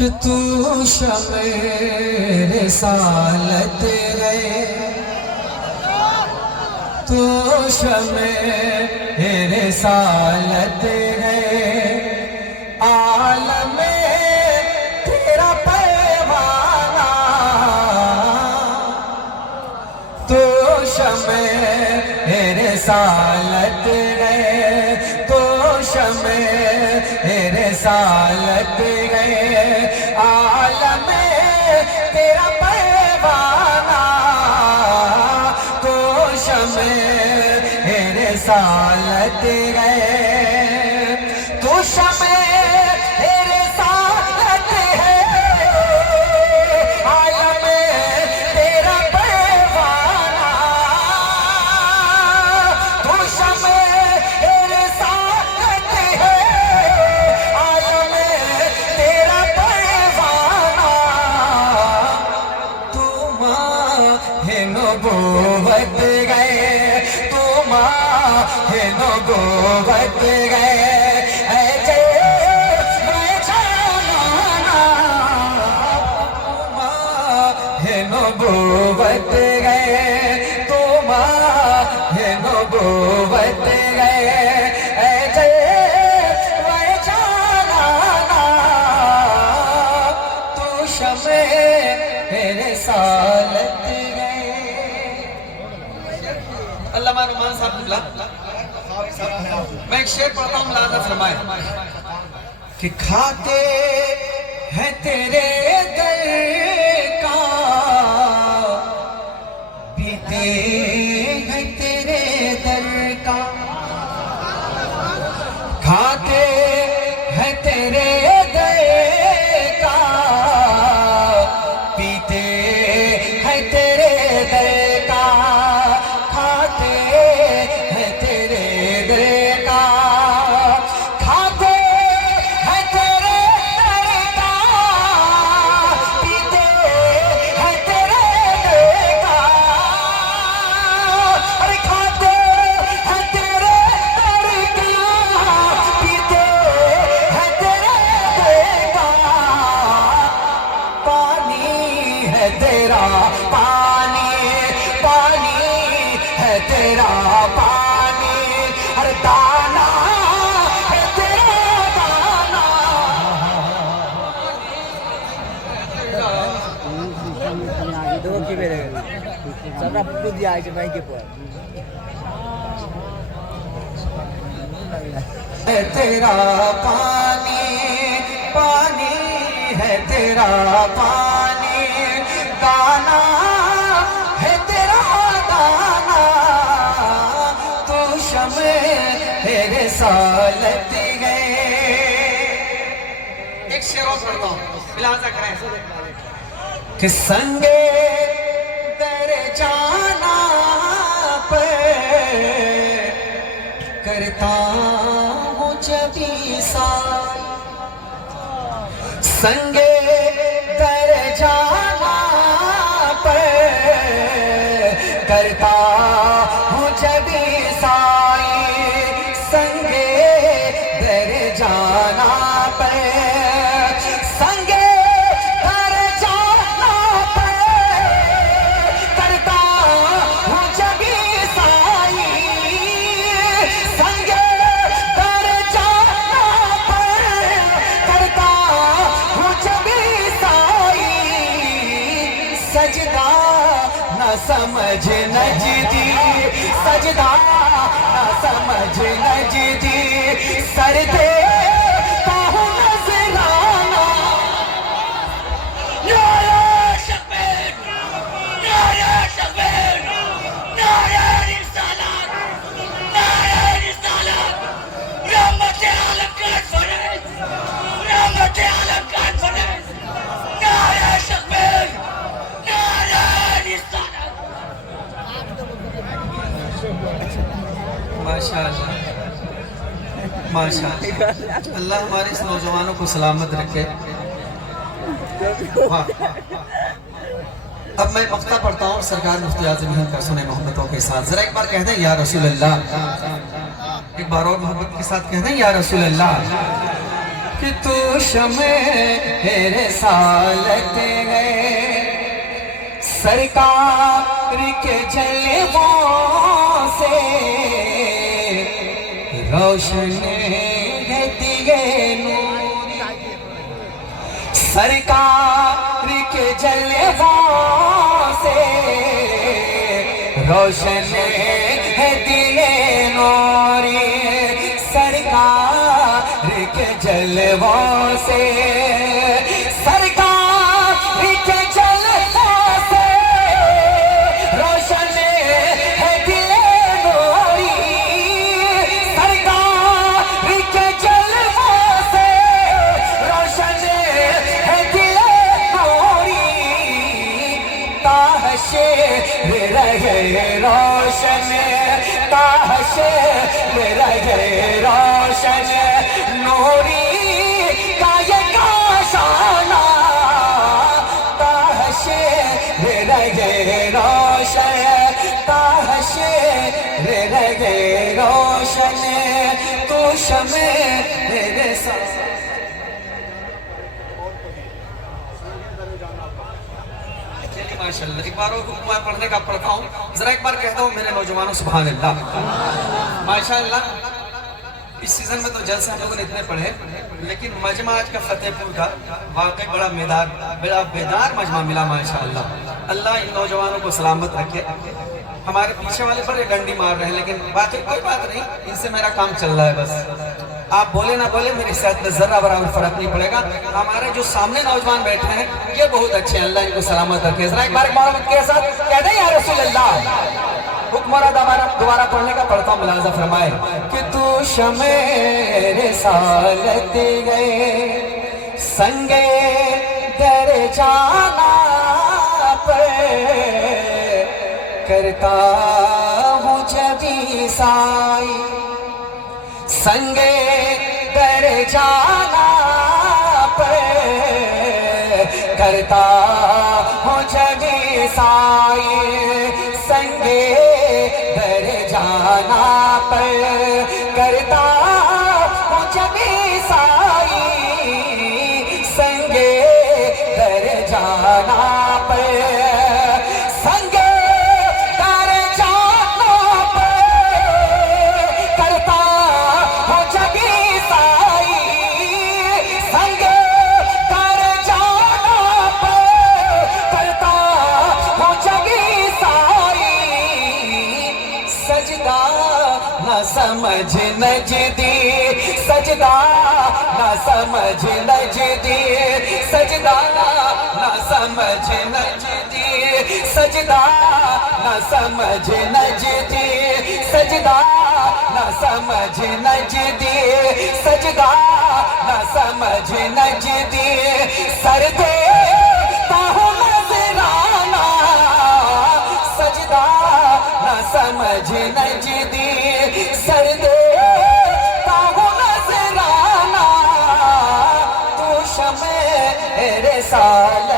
کہ تو شمع رسالت رہے، تو شمع رسالت رہے، عالم تیرا پیمانہ، تو شمع رسالت رہے، تو شمع رسالت رہے، عالم تیرا پیمانہ، تو شمع رسالت رہے، تو شمع رسالت ہے، عالم تیرا پیمانہ، تو شمع رسالت ہے، عالم تیرا پیمانہ، تو ماہ نبوت گئے، تو ماہ نبوت گئے، اے نبوت گئے، تو ماہ نبوت گئے، اے جانانا، تو شمع رسالت گئے۔ علامہ رحمان صاحب قبلہ، میں ایک شعر پڑھتا ہوں، ملاحظہ فرمائے کہ کھاتے ہیں تیرے در کا، پیتے ہیں تیرے در کا، کھاتے ہیں تیرے در کا، پیتے ہیں تیرے در کا، کھاتے ہیں تیرے در کا، کھاتے ہیں تیرے در کا، پیتے ہیں تیرے در کا، ارے کھاتے ہیں تیرے در کا، پیتے ہیں تیرے در کا، پانی ہے تیرا پانی، پانی ہے تیرا پانی، ہر دانا ہے تیرا دانا، ہے تیرا پانی، پانی ہے تیرا پانی، دانا ہے تیرا دانا، تو شمع رسالت گئے۔ ایک شعر اور پڑھتا ہوں، ملاحظہ کریں کہ سنگے در جانا پر کرتا ہوں جبھی سائی، سنگے در جانا پر کرتا ہوں جبھی سائی، سنگے در جانا پر، سنگے در جانا پر کرتا ہوں جبھی سائی، سنگے در جانا پر کرتا ہوں جبھی سائی، سجدہ نہ سمجھ نجدی، سجدہ نہ سمجھ نجدی، سر دیتا ہوں نذرانہ، نعرہ شبیر، نعرہ شبیر، نعرہ رسالت، نعرہ رسالت، رحمت عالم کانفرنس، رحمت عالم کانفرنس، نعرہ شبیر، نعرہ رسالت۔ ماشاءاللہ ماشاءاللہ، اللہ ہمارے اس نوجوانوں کو سلامت رکھے۔ اب میں مقطع پڑھتا ہوں، سرکار مفتی اعظم ہند کا سنیں محبتوں کے ساتھ، ذرا ایک بار کہہ دیں یا رسول اللہ، ایک بار اور محبت کے ساتھ کہہ دیں یا رسول اللہ، کہ تو شمع رسالت ہے سرکار کے جلووں سے روشن ہے دیے نور سرکار کے جلووں سے روشن ہے دیے نوری سرکار کے جلووں سے سرکار کے جلووں سے روشن ہے دیے نوری سرکار کے جلووں سے روشن ہے دیے نوری تاش رہے روشن تاش رہے روشن نوری کا یہ کاشانہ تاش رہے روشن تاش رہے روشن تو شمع میرے ساتھ ماشاءاللہ ایک بار اور میں پڑھنے کا پڑھتا ہوں ذرا ایک بار کہتا ہوں میرے نوجوانوں سبحان اللہ ماشاءاللہ اس سیزن میں تو جلسے ہم لوگوں نے اتنے پڑھے لیکن مجمع آج کا فتح پور کا واقعی بڑا بیدار مجمع ملا ماشاءاللہ اللہ ان نوجوانوں کو سلامت رکھے ہمارے پیچھے والے پر ڈنڈی مار رہے ہیں لیکن کوئی بات نہیں ان سے میرا کام چل رہا ہے بس آپ بولے نہ بولے میری صحت میں ذرہ برابر فرق نہیں پڑے گا ہمارے جو سامنے نوجوان بیٹھے ہیں یہ بہت اچھے ہیں اللہ ان کو سلامت رکھے ذرا ایک بار محمد کے ساتھ کہہ دیں یا رسول اللہ حکم اور دوبارہ پڑھنے کا پڑھتا ہوں ملاحظہ فرمائے کہ تو شمع رسالت گئے سنگے در جانا پر کرتا ہوں جبھی سائی سنگے در جانا پر کرتا ہوں جبھی سائی سنگے در جانا پر کرتا ہوں جبھی سائی سنگے در جانا پر سنگے سمجھ نجدی سجدہ نہ سمجھ نجدی سجدہ نہ سمجھ نجدی سجدہ نہ سمجھ نجدی سجدہ نہ سمجھ نجدی سجدہ نہ سمجھ نجدی سر دیتا ہوں نذرانہ سجدہ نہ سمجھ نجدی سر دیتا ہوں نذرانہ تو شمع رسالت